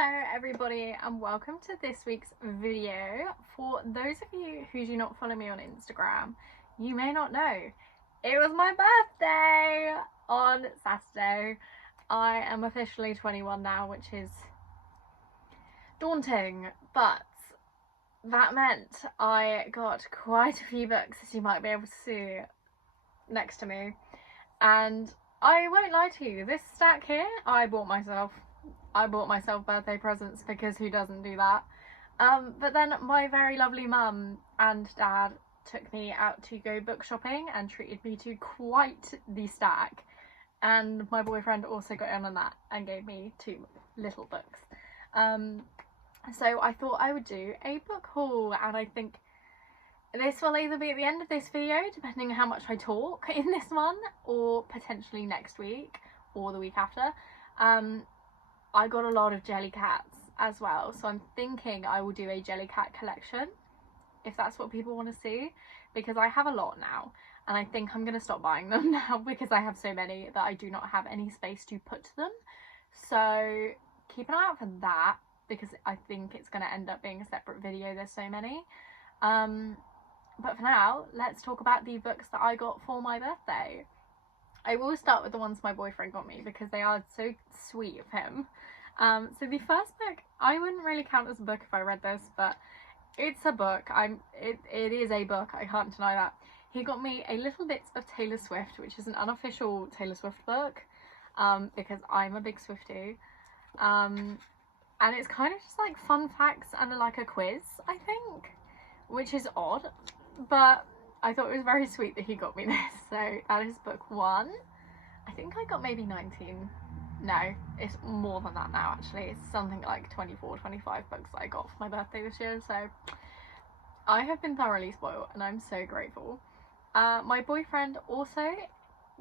Hello everybody and welcome to this week's video. For those of you who do not follow me on Instagram, you may not know it was my birthday on Saturday. I am officially 21 now, which is daunting, but that meant I got quite a few books, as you might be able to see next to me, and I won't lie to you, this stack here I bought myself birthday presents, because who doesn't do that? But then my very lovely mum and dad took me out to go book shopping and treated me to quite the stack, and my boyfriend also got in on that and gave me 2 little books. So I thought I would do a book haul, and I think this will either be at the end of this video, depending on how much I talk in this one, or potentially next week or the week after. I got a lot of Jellycats as well, so I'm thinking I will do a Jellycat collection, if that's what people want to see, because I have a lot now, and I think I'm going to stop buying them now because I have so many that I do not have any space to put them. So keep an eye out for that, because I think it's going to end up being a separate video, there's so many. But for now, let's talk about the books that I got for my birthday. I will start with the ones my boyfriend got me because they are so sweet of him. So the first book, I wouldn't really count as a book if I read this, but it's a book. It is a book, I can't deny that. He got me A Little Bit of Taylor Swift, which is an unofficial Taylor Swift book, because I'm a big Swiftie. And it's kind of just like fun facts and like a quiz, I think, which is odd, but I thought it was very sweet that he got me this. So that is book 1. I think I got maybe 19. No, it's more than that now actually. It's something like 24, 25 books that I got for my birthday this year. So I have been thoroughly spoiled and I'm so grateful. My boyfriend also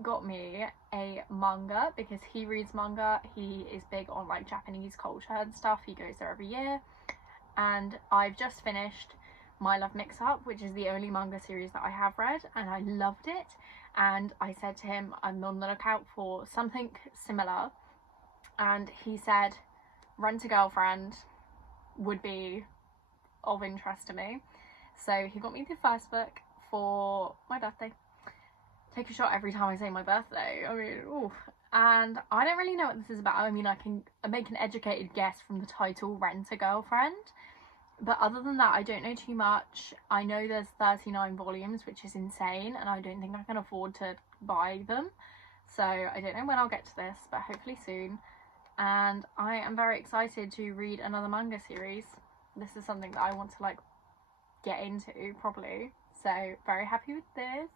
got me a manga because he reads manga. He is big on like Japanese culture and stuff. He goes there every year. And I've just finished My Love Mix-Up, which is the only manga series that I have read, and I loved it. And I said to him, I'm on the lookout for something similar, and he said Rent a Girlfriend would be of interest to me. So he got me the first book for my birthday. Take a shot every time I say my birthday. I mean, ooh. And I don't really know what this is about. I mean, I can make an educated guess from the title, Rent a Girlfriend. But other than that, I don't know too much. I know there's 39 volumes, which is insane, and I don't think I can afford to buy them. So I don't know when I'll get to this, but hopefully soon. And I am very excited to read another manga series. This is something that I want to like get into properly. So very happy with this.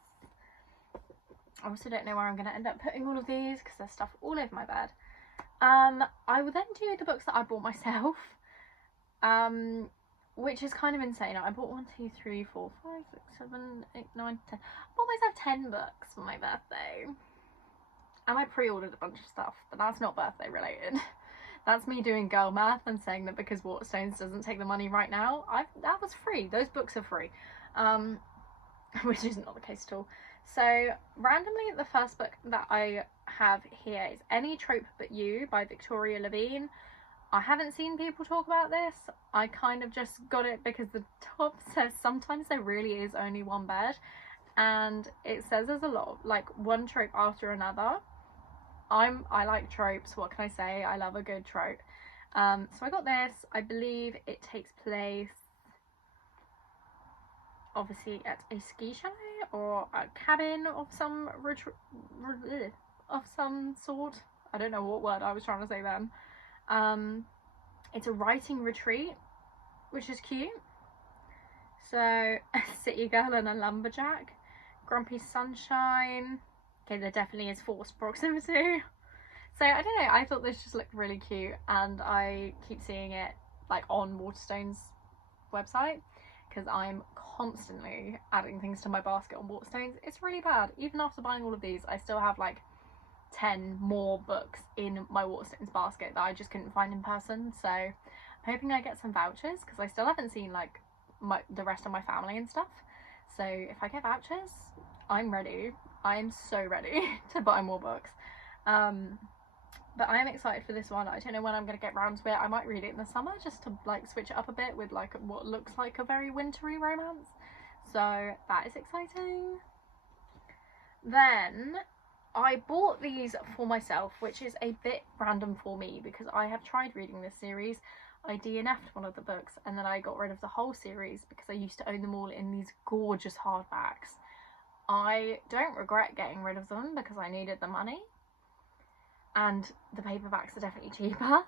I also don't know where I'm going to end up putting all of these because there's stuff all over my bed. I will then do the books that I bought myself. Which is kind of insane. I bought 1, 2, 3, 4, 5, 6, 7, 8, 9, 10. I bought myself 10 books for my birthday. And I pre-ordered a bunch of stuff, but that's not birthday related. That's me doing girl math and saying that because Waterstones doesn't take the money right now, that was free. Those books are free. Which is not the case at all. So randomly, the first book that I have here is Any Trope But You by Victoria Levine. I haven't seen people talk about this. I kind of just got it because the top says sometimes there really is only one bed, and it says there's a lot of, like, one trope after another. I like tropes, what can I say? I love a good trope. So I got this. I believe it takes place obviously at a ski chalet or a cabin of some sort. I don't know what word I was trying to say then. It's a writing retreat, which is cute. So, a city girl and a lumberjack. Grumpy Sunshine. Okay, there definitely is forced proximity. So, I don't know, I thought this just looked really cute, and I keep seeing it like on Waterstones website, because I'm constantly adding things to my basket on Waterstones. It's really bad. Even after buying all of these, I still have like 10 more books in my Waterstones basket that I just couldn't find in person. So I'm hoping I get some vouchers, because I still haven't seen like the rest of my family and stuff. So if I get vouchers, I'm ready. I am so ready to buy more books. But I am excited for this one. I don't know when I'm going to get round to it. I might read it in the summer just to like switch it up a bit with like what looks like a very wintry romance. So that is exciting. Then I bought these for myself, which is a bit random for me because I have tried reading this series. I DNF'd one of the books and then I got rid of the whole series because I used to own them all in these gorgeous hardbacks. I don't regret getting rid of them because I needed the money and the paperbacks are definitely cheaper.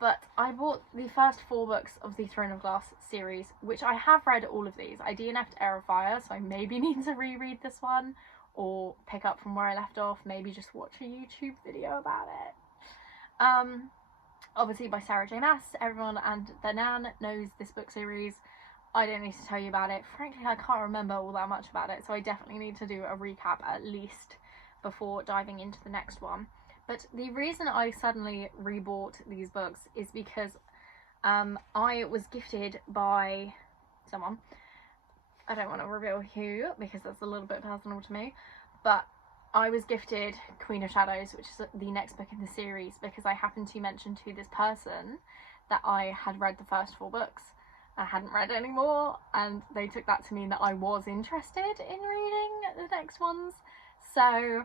But I bought the first 4 books of the Throne of Glass series, which I have read all of these. I DNF'd Heir of Fire, so I maybe need to reread this one or pick up from where I left off, maybe just watch a YouTube video about it. Obviously by Sarah J Maas, everyone and their nan knows this book series. I don't need to tell you about it. Frankly, I can't remember all that much about it, so I definitely need to do a recap at least before diving into the next one. But the reason I suddenly rebought these books is because I was gifted by someone. I don't want to reveal who because that's a little bit personal to me, but I was gifted Queen of Shadows, which is the next book in the series, because I happened to mention to this person that I had read the first 4 books. I hadn't read any more, and they took that to mean that I was interested in reading the next ones. So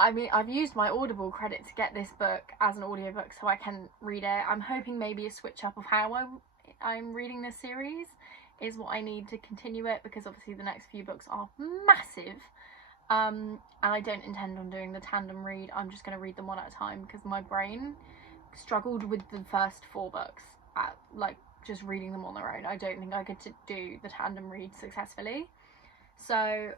I mean, I've used my Audible credit to get this book as an audiobook so I can read it. I'm hoping maybe a switch up of how I'm reading this series is what I need to continue it, because obviously the next few books are massive. And I don't intend on doing the tandem read. I'm just going to read them one at a time because my brain struggled with the first 4 books at, like, just reading them on their own. I don't think I could do the tandem read successfully. So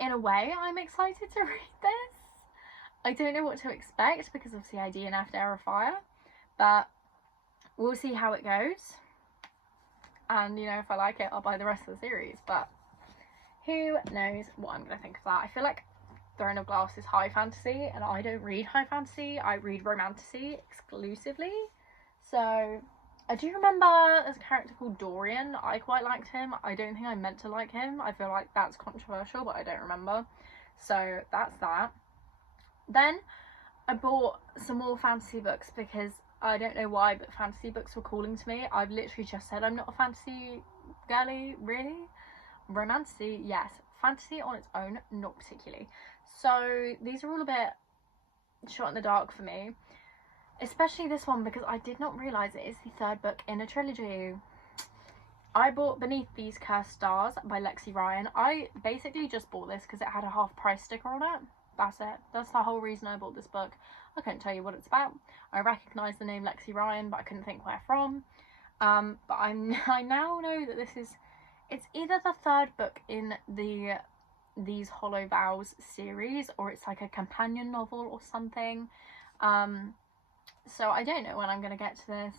in a way, I'm excited to read this. I don't know what to expect because obviously I DNF'd Heir of Fire, but we'll see how it goes. And, you know, if I like it, I'll buy the rest of the series, but who knows what I'm going to think of that. I feel like Throne of Glass is high fantasy, and I don't read high fantasy. I read romantasy exclusively. So I do remember there's a character called Dorian. I quite liked him. I don't think I meant to like him. I feel like that's controversial, but I don't remember. So that's that. Then I bought some more fantasy books because I don't know why, but fantasy books were calling to me. I've literally just said I'm not a fantasy girly, really. Romantasy, yes. Fantasy on its own, not particularly. So these are all a bit shot in the dark for me. Especially this one because I did not realise it is the 3rd book in a trilogy. I bought Beneath These Cursed Stars by Lexi Ryan. I basically just bought this because it had a half price sticker on it. That's it. That's the whole reason I bought this book. I couldn't tell you what it's about. I recognise the name Lexi Ryan, but I couldn't think where from. But I now know that it's either the 3rd book in these Hollow Vows series, or it's like a companion novel or something. So I don't know when I'm going to get to this.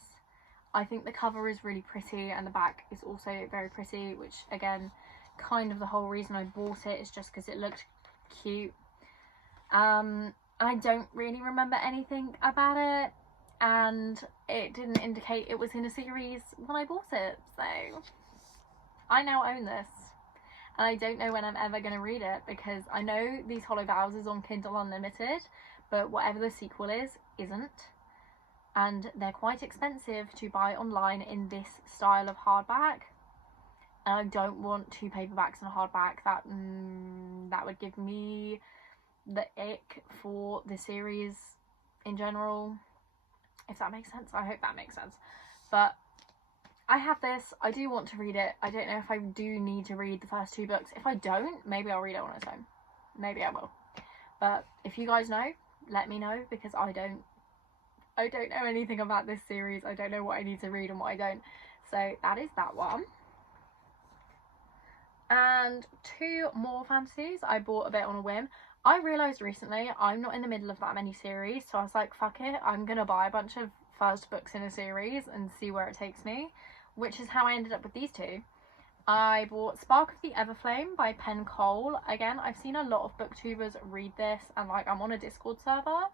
I think the cover is really pretty and the back is also very pretty, which again, kind of the whole reason I bought it is just because it looked cute. I don't really remember anything about it, and it didn't indicate it was in a series when I bought it, so I now own this. And I don't know when I'm ever going to read it because I know These Hollow Vows is on Kindle Unlimited, but whatever the sequel is, isn't. And they're quite expensive to buy online in this style of hardback. And I don't want 2 paperbacks and a hardback. That would give me the ick for the series in general, if that makes sense. I hope that makes sense. But I have this. I do want to read it. I don't know if I do need to read the first 2 books. If I don't, maybe I'll read it on its own. Maybe I will. But if you guys know, let me know, because I don't know anything about this series. I don't know what I need to read and what I don't. So that is that one. And 2 more fantasies I bought a bit on a whim. I realised recently I'm not in the middle of that many series, so I was like, fuck it, I'm gonna buy a bunch of first books in a series and see where it takes me, which is how I ended up with these 2. I bought Spark of the Everflame by Penn Cole. Again, I've seen a lot of booktubers read this, and like I'm on a Discord server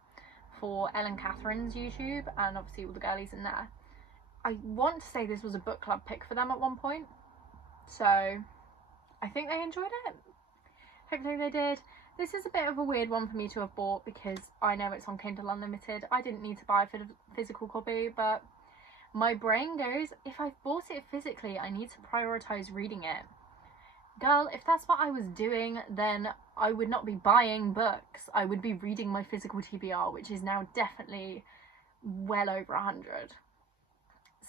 for Ellen Catherine's YouTube and obviously all the girlies in there. I want to say this was a book club pick for them at one point, so I think they enjoyed it. Hopefully they did. This is a bit of a weird one for me to have bought because I know it's on Kindle Unlimited. I didn't need to buy a physical copy, but my brain goes, if I've bought it physically, I need to prioritise reading it. Girl, if that's what I was doing, then I would not be buying books. I would be reading my physical TBR, which is now definitely well over 100.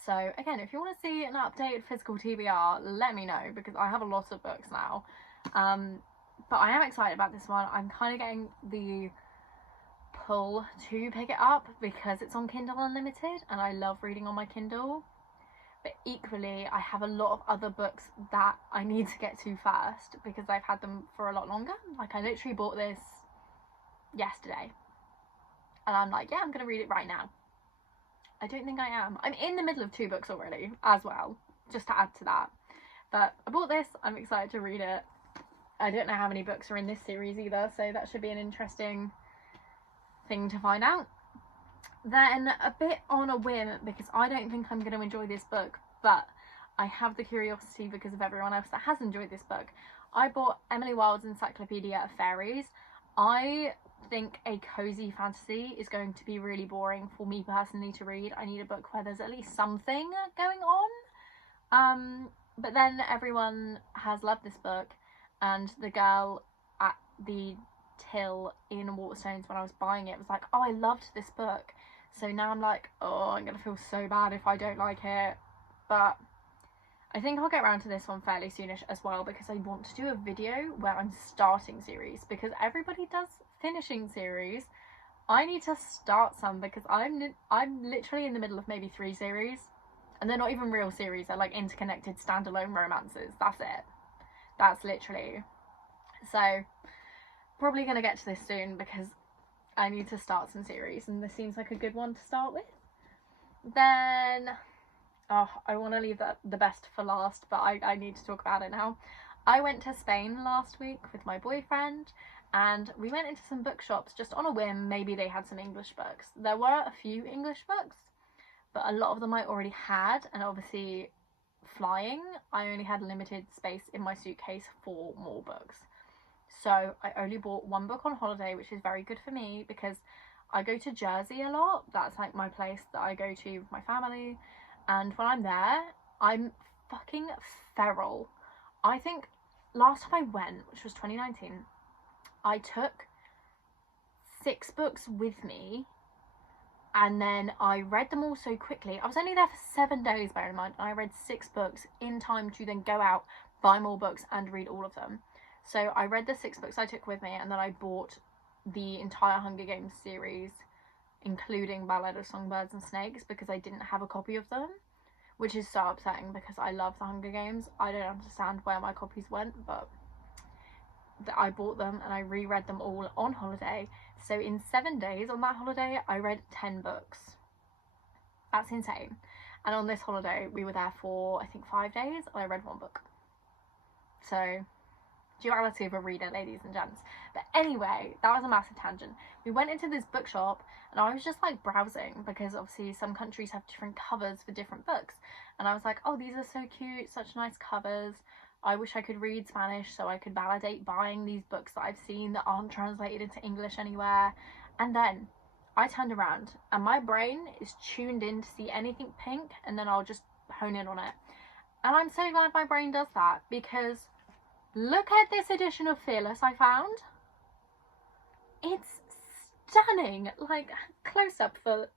So again, if you want to see an updated physical TBR, let me know, because I have a lot of books now. But I am excited about this one. I'm kind of getting the pull to pick it up because it's on Kindle Unlimited and I love reading on my Kindle. But equally, I have a lot of other books that I need to get to first because I've had them for a lot longer. Like, I literally bought this yesterday and I'm like, yeah, I'm going to read it right now. I don't think I am. I'm in the middle of 2 books already as well, just to add to that. But I bought this, I'm excited to read it. I don't know how many books are in this series either, so that should be an interesting thing to find out. Then, a bit on a whim, because I don't think I'm going to enjoy this book, but I have the curiosity because of everyone else that has enjoyed this book. I bought Emily Wilde's Encyclopedia of Fairies. I think a cozy fantasy is going to be really boring for me personally to read. I need a book where there's at least something going on. But then everyone has loved this book, and the girl at the till in Waterstones when I was buying it was like, oh, I loved this book. So now I'm like, oh, I'm gonna feel so bad if I don't like it. But I think I'll get around to this one fairly soonish as well, because I want to do a video where I'm starting series, because everybody does finishing series. I need to start some because I'm literally in the middle of maybe 3 series, and they're not even real series. They're like interconnected standalone romances. That's it. That's literally. So probably gonna get to this soon because I need to start some series, and this seems like a good one to start with. Then, oh, I want to leave the best for last, but I need to talk about it now. I went to Spain last week with my boyfriend, and we went into some bookshops just on a whim. Maybe they had some English books. There were a few English books, but a lot of them I already had, and obviously flying, I only had limited space in my suitcase for more books. So I only bought 1 book on holiday, which is very good for me because I go to Jersey a lot. That's like my place that I go to with my family. And when I'm there, I'm fucking feral. I think last time I went, which was 2019, I took 6 books with me, and then I read them all so quickly. I was only there for 7 days, bear in mind, and I read 6 books in time to then go out, buy more books, and read all of them. So I read the 6 books I took with me, and then I bought the entire Hunger Games series, including Ballad of Songbirds and Snakes, because I didn't have a copy of them, which is so upsetting because I love the Hunger Games. I don't understand where my copies went, but I bought them and I reread them all on holiday. So in 7 days on that holiday, I read 10 books. That's insane. And on this holiday, we were there for, I think, 5 days, and I read 1 book. So, duality of a reader, ladies and gents. But anyway, that was a massive tangent. We went into this bookshop and I was just like browsing, because obviously some countries have different covers for different books, and I was like, oh, these are so cute, such nice covers. I wish I could read Spanish so I could validate buying these books that I've seen that aren't translated into English anywhere. And then I turned around and my brain is tuned in to see anything pink, and then I'll just hone in on it. And I'm so glad my brain does that, because look at this edition of Fearless I found. It's stunning. Like, close up for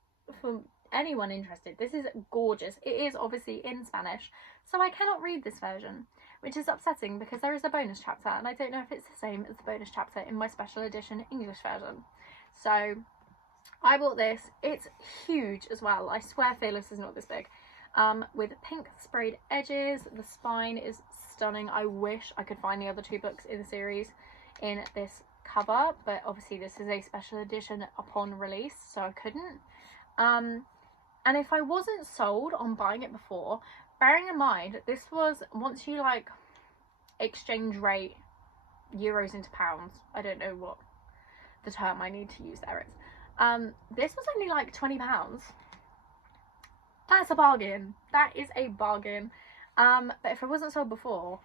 anyone interested. This is gorgeous. It is obviously in Spanish, so I cannot read this version, which is upsetting because there is a bonus chapter, and I don't know if it's the same as the bonus chapter in my special edition English version. So I bought this. It's huge as well. I swear Fearless is not this big. With pink sprayed edges. The spine is stunning. I wish I could find the other 2 books in the series in this cover, but obviously this is a special edition upon release, so I couldn't. And if I wasn't sold on buying it before, bearing in mind this was, once you like exchange rate euros into pounds, I don't know what the term I need to use there is, this was only like £20. That's a bargain. That is a bargain. But if it wasn't sold before,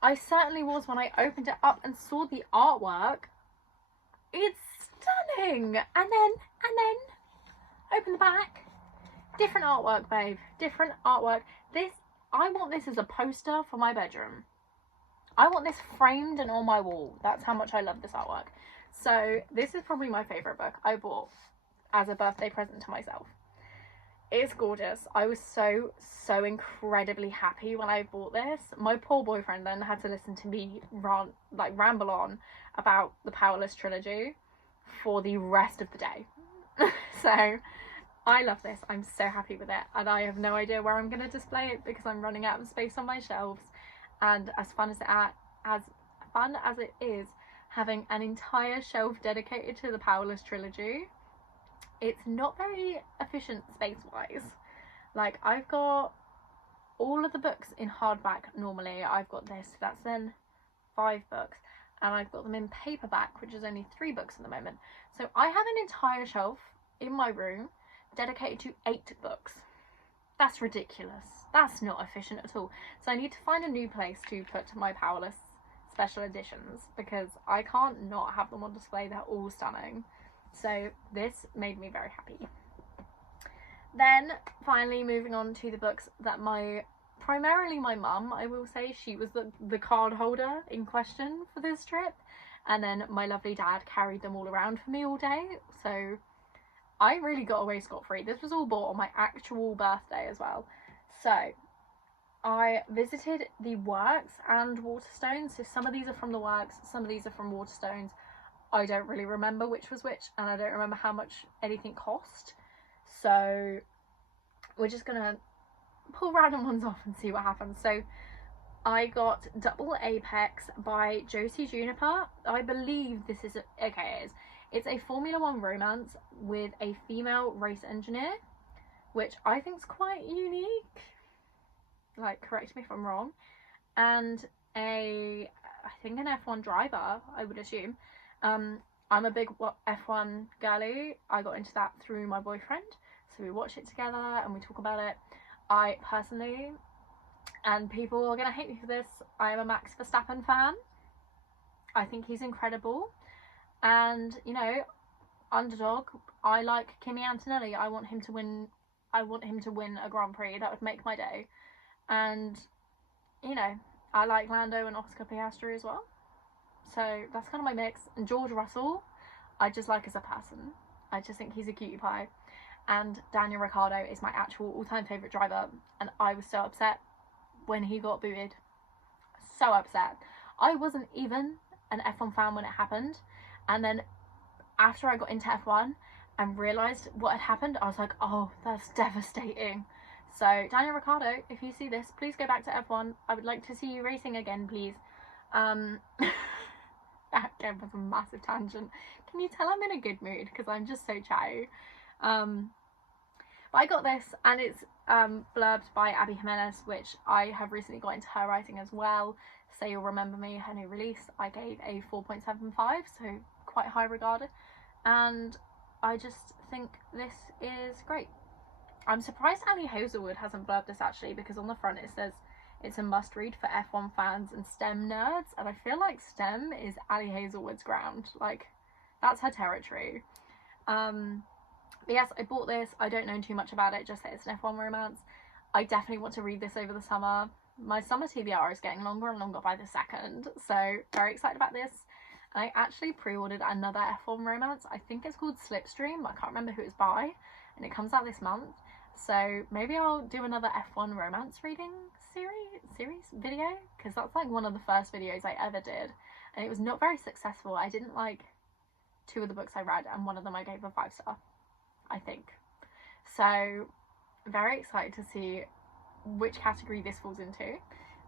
I certainly was when I opened it up and saw the artwork. It's stunning. And then open the back. Different artwork, babe. Different artwork. I want this as a poster for my bedroom. I want this framed and on my wall. That's how much I love this artwork. So this is probably my favourite book I bought as a birthday present to myself. It's gorgeous. I was so incredibly happy when I bought this. My poor boyfriend then had to listen to me ramble on about the Powerless trilogy for the rest of the day. So I love this. I'm so happy with it, and I have no idea where I'm going to display it because I'm running out of space on my shelves. And as fun as it is having an entire shelf dedicated to the Powerless trilogy, it's not very efficient space-wise. Like, I've got all of the books in hardback normally. I've got this, that's then 5 books, and I've got them in paperback, which is only 3 books at the moment. So I have an entire shelf in my room dedicated to 8 books. That's ridiculous. That's not efficient at all. So I need to find a new place to put my Powerless special editions because I can't not have them on display. They're all stunning. So this made me very happy. Then finally moving on to the books that primarily my mum, I will say, she was the card holder in question for this trip, and then my lovely dad carried them all around for me all day. So I really got away scot-free. This was all bought on my actual birthday as well. So I visited the Works and Waterstones. So some of these are from the Works, some of these are from Waterstones. I don't really remember which was which, and I don't remember how much anything cost. So we're just gonna pull random ones off and see what happens. So I got Double Apex by Josie Juniper. I believe this is okay, it is. It's a Formula 1 romance with a female race engineer, which I think is quite unique. Like, correct me if I'm wrong. And I think an F1 driver, I would assume. I'm a big F1 girly. I got into that through my boyfriend. So we watch it together and we talk about it. I personally, and people are going to hate me for this, I am a Max Verstappen fan. I think he's incredible. And, you know, underdog, I like Kimi Antonelli. I want him to win a Grand Prix. That would make my day. And, you know, I like Lando and Oscar Piastri as well. So that's kind of my mix. And George Russell, I just like as a person. I just think he's a cutie pie. And Daniel Ricciardo is my actual all-time favourite driver. And I was so upset when he got booted. So upset. I wasn't even an F1 fan when it happened. And then after I got into F1 and realised what had happened, I was like, oh, that's devastating. So Daniel Ricciardo, if you see this, please go back to F1. I would like to see you racing again, please. That again was a massive tangent. Can you tell I'm in a good mood? Because I'm just so chatty. But I got this, and it's blurbed by Abby Jimenez, which I have recently got into her writing as well. Say You'll Remember Me, her new release, I gave a 4.75, so quite high regarded. And I just think this is great. I'm surprised Ali Hazelwood hasn't blurbed this actually, because on the front it says it's a must read for F1 fans and STEM nerds, and I feel like STEM is Ali Hazelwood's ground. Like, that's her territory. But yes, I bought this. I don't know too much about it, just that it's an F1 romance. I definitely want to read this over the summer. My summer TBR is getting longer and longer by the second, so very excited about this. And I actually pre-ordered another F1 romance. I think it's called Slipstream. I can't remember who it's by, and it comes out this month. So maybe I'll do another F1 romance reading series video, because that's like one of the first videos I ever did, and it was not very successful. I didn't like 2 of the books I read, and one of them I gave a 5-star, I think. So very excited to see which category this falls into,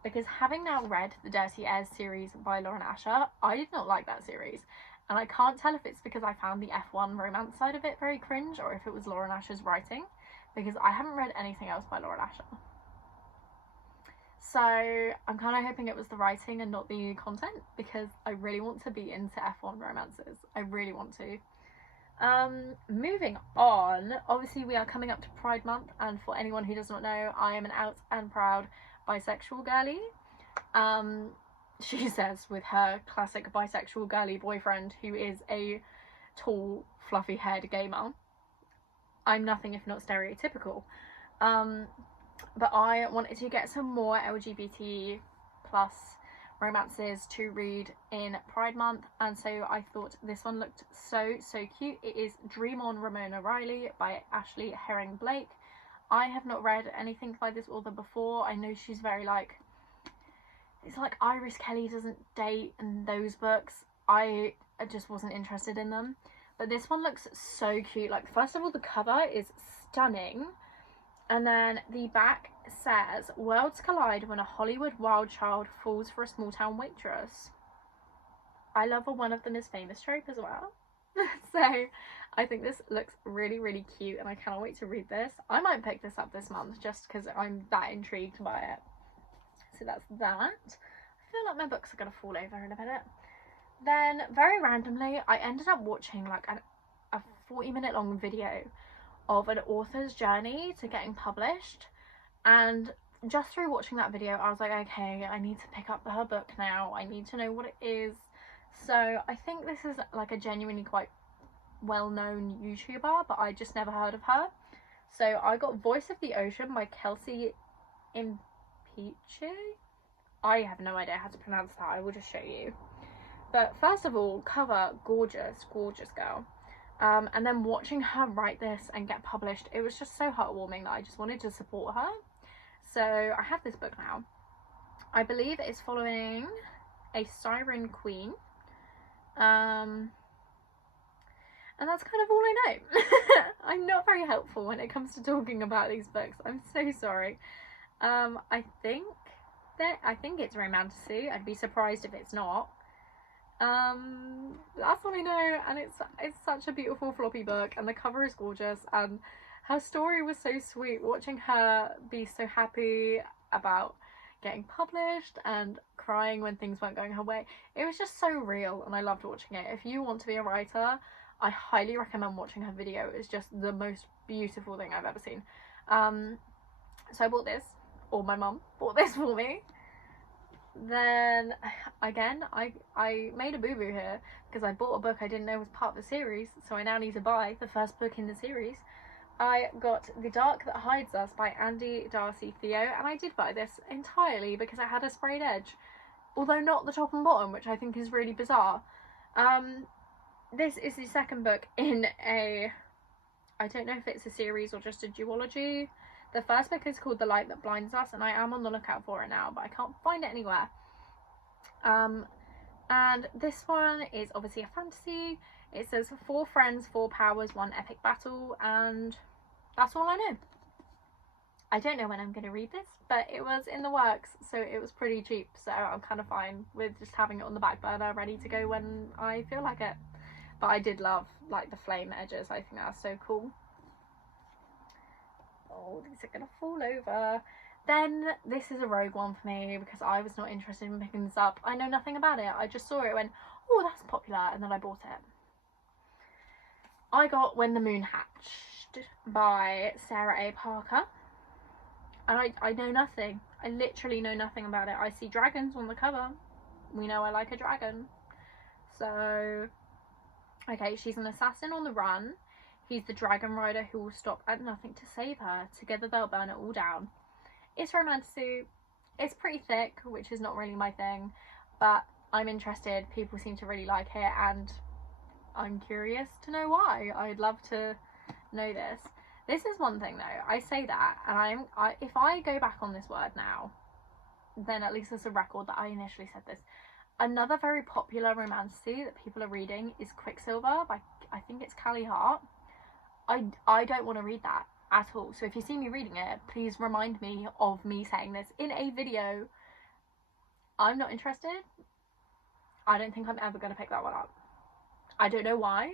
because having now read the Dirty Heirs series by Lauren Asher, I did not like that series, and I can't tell if it's because I found the F1 romance side of it very cringe, or if it was Lauren Asher's writing, because I haven't read anything else by Lauren Asher. So I'm kind of hoping it was the writing and not the content, because I really want to be into F1 romances. I really want to. Moving on, obviously we are coming up to Pride Month, and for anyone who does not know, I am an out and proud bisexual girly. She says, with her classic bisexual girly boyfriend, who is a tall, fluffy haired gamer. I'm nothing if not stereotypical. But I wanted to get some more LGBT plus romances to read in Pride Month, and so I thought this one looked so cute. It is Dream On Ramona Riley by Ashley Herring Blake. I have not read anything by this author before. I know she's very like, it's like Iris Kelly doesn't date and those books. I just wasn't interested in them. But this one looks so cute. Like, first of all, the cover is stunning. And then the back says, worlds collide when a Hollywood wild child falls for a small town waitress. I love a one of them is famous trope as well. So I think this looks really cute and I cannot wait to read this. I might pick this up this month just because I'm that intrigued by it. So that's that. I feel like my books are going to fall over in a minute. Then very randomly I ended up watching like a 40-minute long video of an author's journey to getting published, and just through watching that video I was like, okay, I need to pick up her book now. I need to know what it is. So I think this is like a genuinely quite well-known YouTuber, but I just never heard of her. So I got Voice of the Ocean by Kelsey Impeche. I have no idea how to pronounce that. I will just show you. But first of all, cover, gorgeous girl. And then watching her write this and get published, it was just so heartwarming that I just wanted to support her. So I have this book now. I believe it's following a Siren Queen. And that's kind of all I know. I'm not very helpful when it comes to talking about these books. I'm so sorry. I think it's romantasy. I'd be surprised if it's not. That's all I know, and it's such a beautiful floppy book, and the cover is gorgeous, and her story was so sweet. Watching her be so happy about getting published and crying when things weren't going her way, it was just so real, and I loved watching it. If you want to be a writer, I highly recommend watching her video. It's just the most beautiful thing I've ever seen. So I bought this, or my mum bought this for me. Then again, I made a boo-boo here because I bought a book I didn't know was part of the series, so I now need to buy the first book in the series. I got The Dark That Hides Us by Andy Darcy Theo, and I did buy this entirely because it had a sprayed edge, although not the top and bottom, which I think is really bizarre. This is the second book in a, I don't know if it's a series or just a duology. The first book is called The Light That Blinds Us, and I am on the lookout for it now, but I can't find it anywhere. And this one is obviously a fantasy. It says 4 friends, 4 powers, 1 epic battle, and that's all I know. I don't know when I'm going to read this, but it was in the works, so it was pretty cheap, so I'm kind of fine with just having it on the back burner, ready to go when I feel like it. But I did love like the flame edges. I think that's so cool. Oh, these are gonna fall over. Then this is a rogue one for me because I was not interested in picking this up. I know nothing about it. I just saw it, went, oh, that's popular, and then I bought it. I got When the Moon Hatched by Sarah A. Parker, and I know nothing. I literally know nothing about it. I see dragons on the cover. We know I like a dragon. So, okay, she's an assassin on the run. He's the dragon rider who will stop at nothing to save her. Together they'll burn it all down. It's romantasy. It's pretty thick, which is not really my thing, but I'm interested. People seem to really like it, and I'm curious to know why. I'd love to know this. This is one thing though. I say that, and if I go back on this word now, then at least there's a record that I initially said this. Another very popular romantasy that people are reading is Quicksilver by, I think it's Callie Hart. I don't want to read that at all. So if you see me reading it, please remind me of me saying this in a video. I'm not interested. I don't think I'm ever going to pick that one up. I don't know why.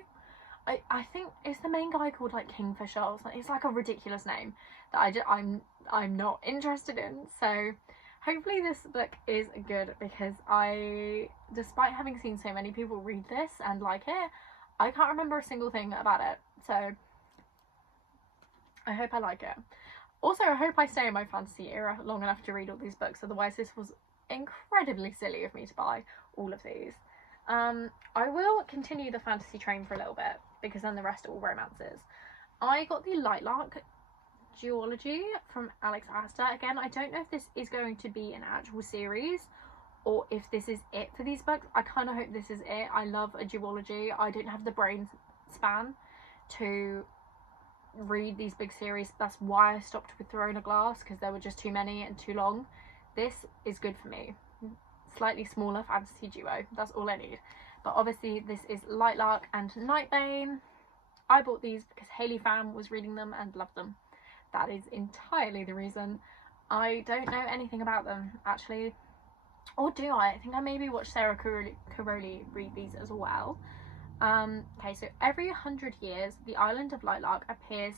I think it's the main guy called like Kingfisher or something. It's like a ridiculous name that I'm not interested in. So hopefully this book is good, because despite having seen so many people read this and like it, I can't remember a single thing about it. So I hope I like it. Also, I hope I stay in my fantasy era long enough to read all these books, otherwise this was incredibly silly of me to buy all of these. I will continue the fantasy train for a little bit because then the rest are all romances. I got the Lightlark duology from Alex Aster. Again, I don't know if this is going to be an actual series or if this is it for these books. I kind of hope this is it. I love a duology. I don't have the brain span to read these big series. That's why I stopped with Throne of Glass, because there were just too many and too long. This is good for me. Slightly smaller fantasy duo. That's all I need. But obviously this is Lightlark and Nightbane. I bought these because Hayley Pham was reading them and loved them. That is entirely the reason. I don't know anything about them, actually. Or do I? I think I maybe watched Sarah Caroli read these as well. Okay, so every 100 years, the island of Lightlark appears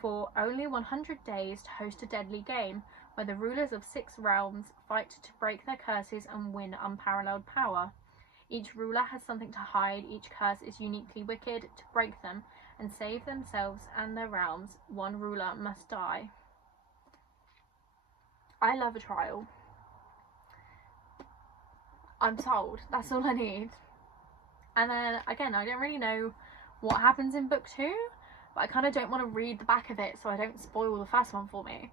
for only 100 days to host a deadly game where the rulers of 6 realms fight to break their curses and win unparalleled power. Each ruler has something to hide, each curse is uniquely wicked. To break them and save themselves and their realms, one ruler must die. I love a trial. I'm sold. That's all I need. And then, again, I don't really know what happens in book 2, but I kind of don't want to read the back of it so I don't spoil the first one for me.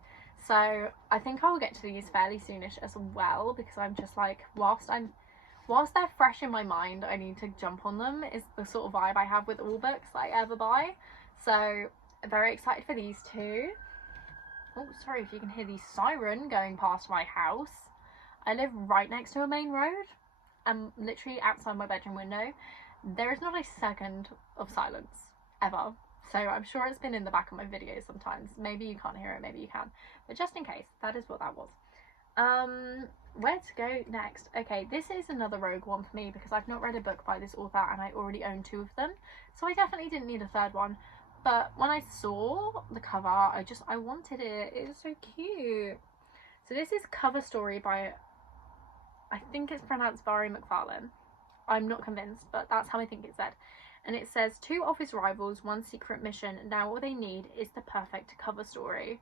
So I think I will get to these fairly soonish as well, because I'm just like, whilst they're fresh in my mind, I need to jump on them, is the sort of vibe I have with all books that I ever buy. So I'm very excited for these two. Oh, sorry if you can hear the siren going past my house. I live right next to a main road. I'm literally outside my bedroom window. There is not a second of silence ever. So I'm sure it's been in the back of my videos sometimes. Maybe you can't hear it, maybe you can. But just in case, that is what that was. Where to go next? Okay, this is another rogue one for me because I've not read a book by this author and I already own 2 of them. So I definitely didn't need a third one. But when I saw the cover, I wanted it. It is so cute. So this is Cover Story by, I think it's pronounced Barry McFarlane. I'm not convinced, but that's how I think it's said. And it says, 2 office rivals, 1 secret mission. Now all they need is the perfect cover story.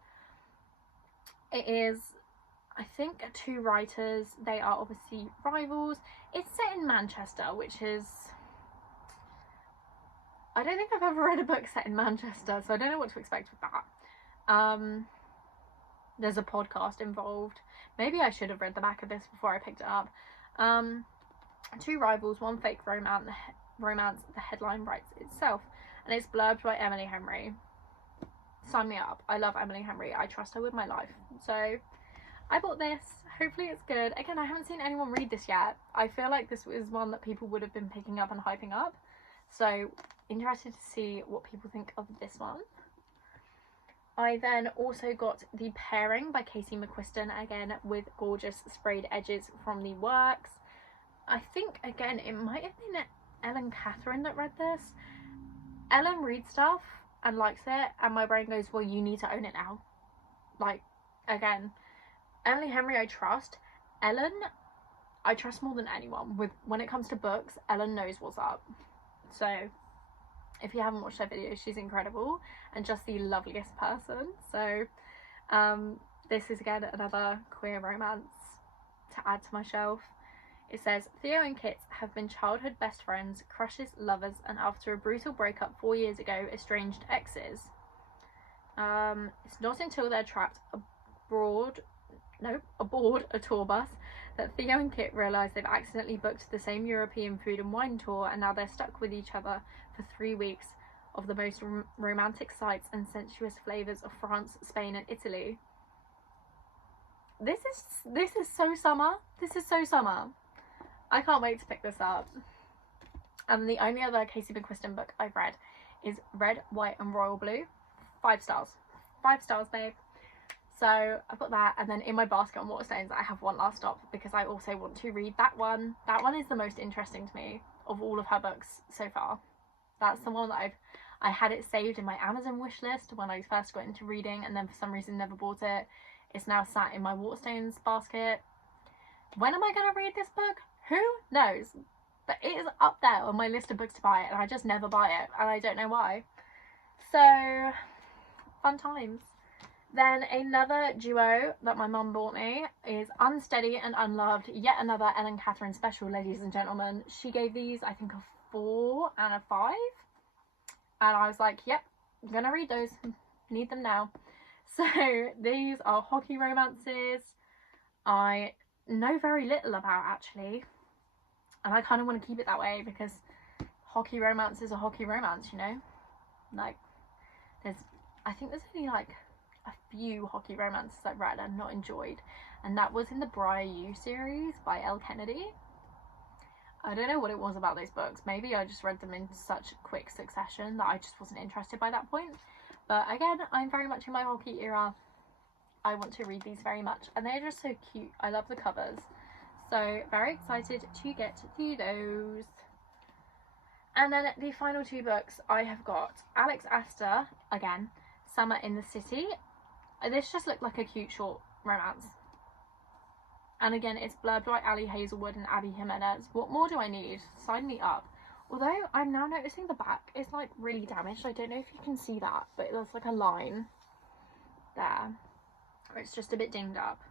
It is, I think, 2 writers. They are obviously rivals. It's set in Manchester, which is... I don't think I've ever read a book set in Manchester, so I don't know what to expect with that. There's a podcast involved. Maybe I should have read the back of this before I picked it up. 2 rivals, 1 fake romance, the headline writes itself. And it's blurbed by Emily Henry. Sign me up. I love Emily Henry. I trust her with my life. So I bought this. Hopefully it's good. Again, I haven't seen anyone read this yet. I feel like this is one that people would have been picking up and hyping up. So interested to see what people think of this one. I then also got The Pairing by Casey McQuiston, again with gorgeous sprayed edges from the works. I think, again, it might have been Ellen Catherine that read this. Ellen reads stuff and likes it, and my brain goes, well, you need to own it now. Like, again, Emily Henry I trust. Ellen, I trust more than anyone. When it comes to books, Ellen knows what's up. So if you haven't watched her videos, she's incredible and just the loveliest person. So this is again another queer romance to add to my shelf. It says, Theo and Kit have been childhood best friends, crushes, lovers, and after a brutal breakup 4 years ago, estranged exes. It's not until they're trapped aboard a tour bus that Theo and Kit realise they've accidentally booked the same European food and wine tour, and now they're stuck with each other for 3 weeks of the most romantic sights and sensuous flavours of France, Spain and Italy. This is so summer. This is so summer. I can't wait to pick this up. And the only other Casey McQuiston book I've read is Red, White and Royal Blue. 5 stars. 5 stars, babe. So I've got that, and then in my basket on Waterstones I have One Last Stop because I also want to read that one. That one is the most interesting to me of all of her books so far. That's the one that I had it saved in my Amazon wish list when I first got into reading, and then for some reason never bought it. It's now sat in my Waterstones basket. When am I going to read this book? Who knows? But it is up there on my list of books to buy, and I just never buy it, and I don't know why. So, fun times. Then another duo that my mum bought me is Unsteady and Unloved, yet another Ellen Catherine special, ladies and gentlemen. She gave these, I think, a 4 and a 5. And I was like, yep, I'm gonna read those. Need them now. So these are hockey romances I know very little about, actually. And I kind of want to keep it that way because hockey romance is a hockey romance, you know? Like, I think there's only like a few hockey romances I've read and not enjoyed, and that was in the Briar U series by Elle Kennedy. I don't know what it was about those books. Maybe I just read them in such quick succession that I just wasn't interested by that point. But again, I'm very much in my hockey era. I want to read these very much, and they're just so cute. I love the covers. So very excited to get to those. And then the final 2 books I have got Alex Astor, again, Summer in the City. This just looked like a cute short romance. And again, it's blurbed by Ali Hazelwood and Abby Jimenez. What more do I need? Sign me up. Although I'm now noticing the back is like really damaged. I don't know if you can see that, but there's like a line there. Or it's just a bit dinged up.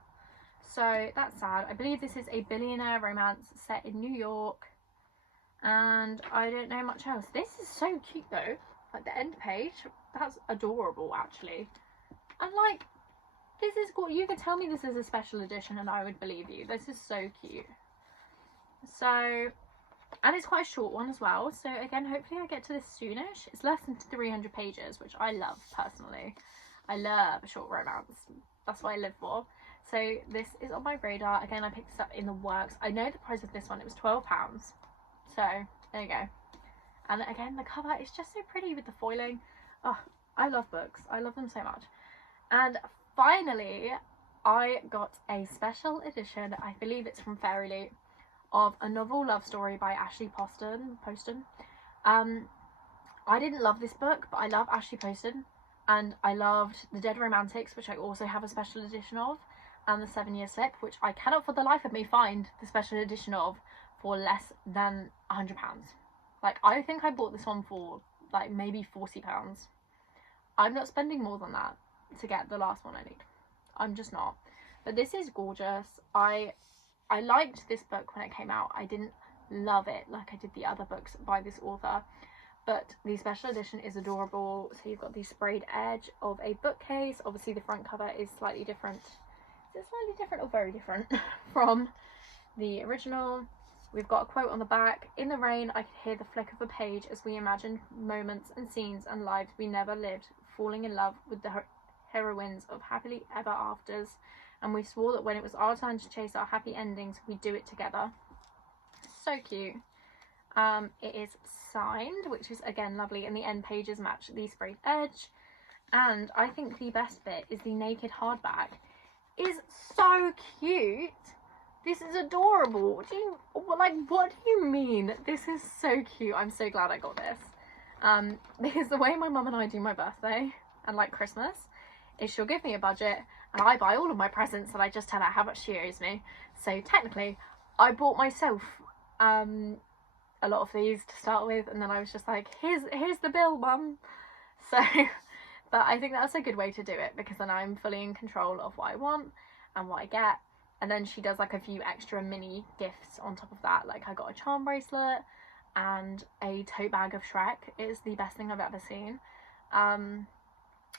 So that's sad. I believe this is a billionaire romance set in New York. And I don't know much else. This is so cute though. Like the end page, that's adorable actually. And like, this is cool. You could tell me this is a special edition and I would believe you. This is so cute. So, and it's quite a short one as well. So again, hopefully I get to this soonish. It's less than 300 pages, which I love personally. I love a short romance. That's what I live for. So this is on my radar. Again, I picked this up in the works. I know the price of this one. It was £12. So there you go. And again, the cover is just so pretty with the foiling. Oh, I love books. I love them so much. And finally, I got a special edition, I believe it's from Fairyloot, of a novel love story by Ashley Poston. I didn't love this book, but I love Ashley Poston, and I loved The Dead Romantics, which I also have a special edition of, and The 7 Year Slip, which I cannot for the life of me find the special edition of for less than £100. Like, I think I bought this one for like maybe £40. I'm not spending more than that to get the last one I need. I'm just not. But this is gorgeous. I liked this book when it came out. I didn't love it like I did the other books by this author, but the special edition is adorable. So you've got the sprayed edge of a bookcase. Obviously the front cover is slightly different. Is it slightly different or very different from the original? We've got a quote on the back. In the rain, I could hear the flick of a page as we imagined moments and scenes and lives we never lived, falling in love with the heroines of happily ever afters, and we swore that when it was our turn to chase our happy endings, we'd do it together. So cute. It is signed, which is again lovely, and the end pages match the sprayed edge. And I think the best bit is the naked hardback. Is so cute. This is adorable. What do you mean? This is so cute. I'm so glad I got this. Because the way my mum and I do my birthday and like Christmas is she'll give me a budget and I buy all of my presents and I just tell her how much she owes me. So technically I bought myself a lot of these to start with, and then I was just like, here's the bill, mum. So but I think that's a good way to do it, because then I'm fully in control of what I want and what I get. And then she does like a few extra mini gifts on top of that. Like I got a charm bracelet and a tote bag of Shrek. It is the best thing I've ever seen. And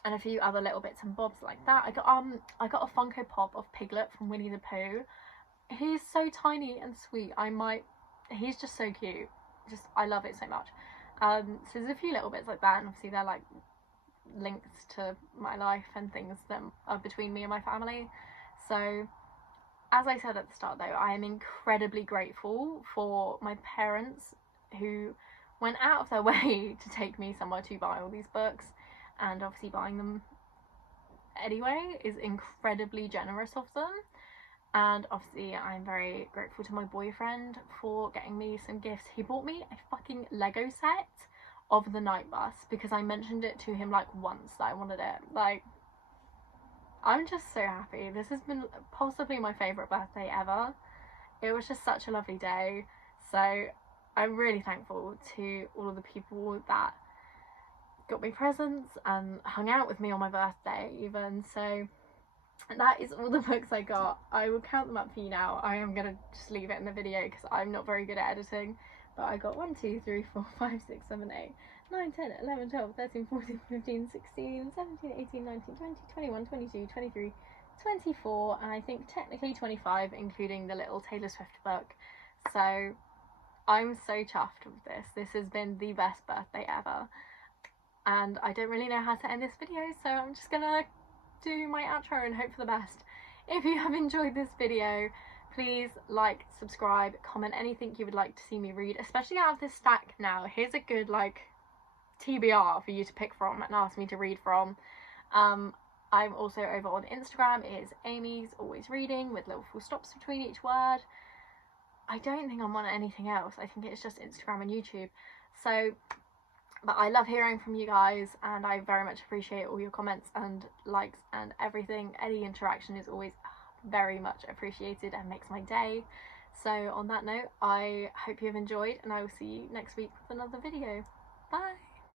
a few other little bits and bobs like that. I got a Funko Pop of Piglet from Winnie the Pooh. He's so tiny and sweet. He's just so cute. I love it so much. So there's a few little bits like that, and obviously they're like links to my life and things that are between me and my family. So as I said at the start though, I am incredibly grateful for my parents who went out of their way to take me somewhere to buy all these books, and obviously buying them anyway is incredibly generous of them. And obviously I'm very grateful to my boyfriend for getting me some gifts. He bought me a fucking Lego set of The Night Bus because I mentioned it to him like once that I wanted it. Like, I'm just so happy. This has been possibly my favourite birthday ever. It was just such a lovely day. So I'm really thankful to all of the people that got me presents and hung out with me on my birthday even. So that is all the books I got. I will count them up for you now. I am going to just leave it in the video because I'm not very good at editing. But I got 1, 2, 3, 4, 5, 6, 7, 8, 9, 10, 11, 12, 13, 14, 15, 16, 17, 18, 19, 20, 21, 22, 23, 24, and I think technically 25, including the little Taylor Swift book. So I'm so chuffed with this. This has been the best birthday ever. And I don't really know how to end this video, so I'm just gonna do my outro and hope for the best. If you have enjoyed this video, please like, subscribe, comment anything you would like to see me read, especially out of this stack now. Here's a good like TBR for you to pick from and ask me to read from. I'm also over on Instagram. It is Amy's Always Reading with little full stops between each word. I don't think I'm on anything else. I think it's just Instagram and YouTube. So, but I love hearing from you guys, and I very much appreciate all your comments and likes and everything. Any interaction is always very much appreciated and makes my day. So on that note, I hope you have enjoyed, and I will see you next week with another video. Bye!